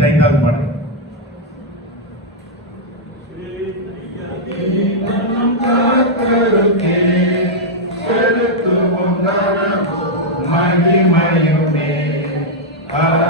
Blind Ah uh -huh.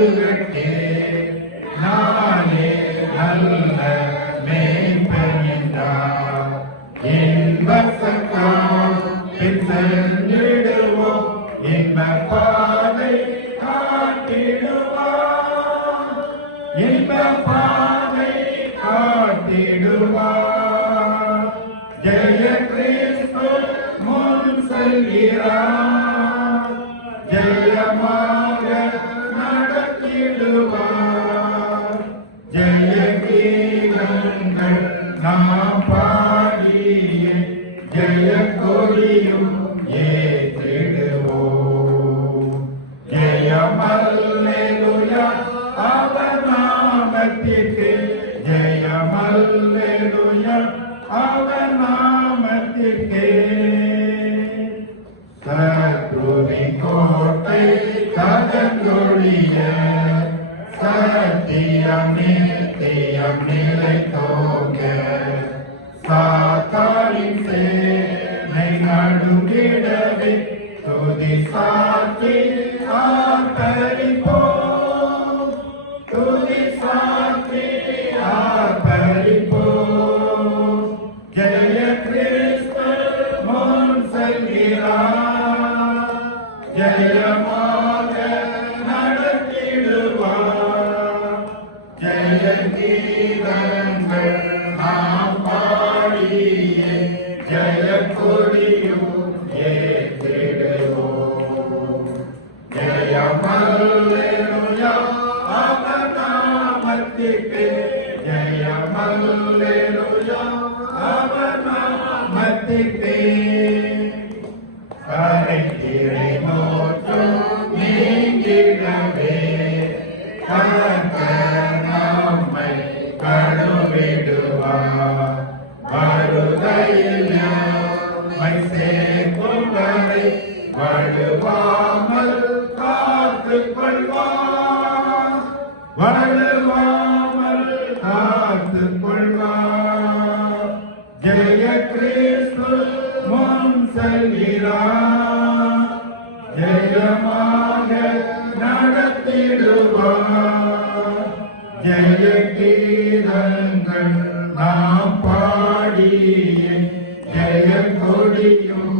கருவிட்டு நானே நல்ல மேம்பெண்டார் என் வசக்கா பின்சென்றிடுவோம் இன்ப பாதை காட்டிடுவார் இன்ப பாதை காட்டிடுவார் ஜெய கிறிஸ்து முன் செல்கிறார். அவர் நாமத்திற்கே சத்ருவின் கோட்டை கதந்தொழிய சத்தியம் நித்தியம் நிலை தோங்க. சாத்தாரின் சேனை நடுங்கிடவே துதி சாத்தி ஆப்பரி ஜெயமாக நடத்திடுவார். ஜெய கீதங்கள் நாம் பாடியே ஜெய கொடியும் ஏற்றிடுவோம். ஜெயமல்லேயா அவநாமத்திற்கு ஜெயமல்லேயா அவநாமத்திற்கு காத்துக் கொள்வார் வழுவாமல் காத்துக் ஜெய கிறிஸ்து முன் செல்கிறார் ஜெயமாக நடத்திடுவார் ஜெய கீதங்கள் நாம் பாடியே. ஜெய கொடியும்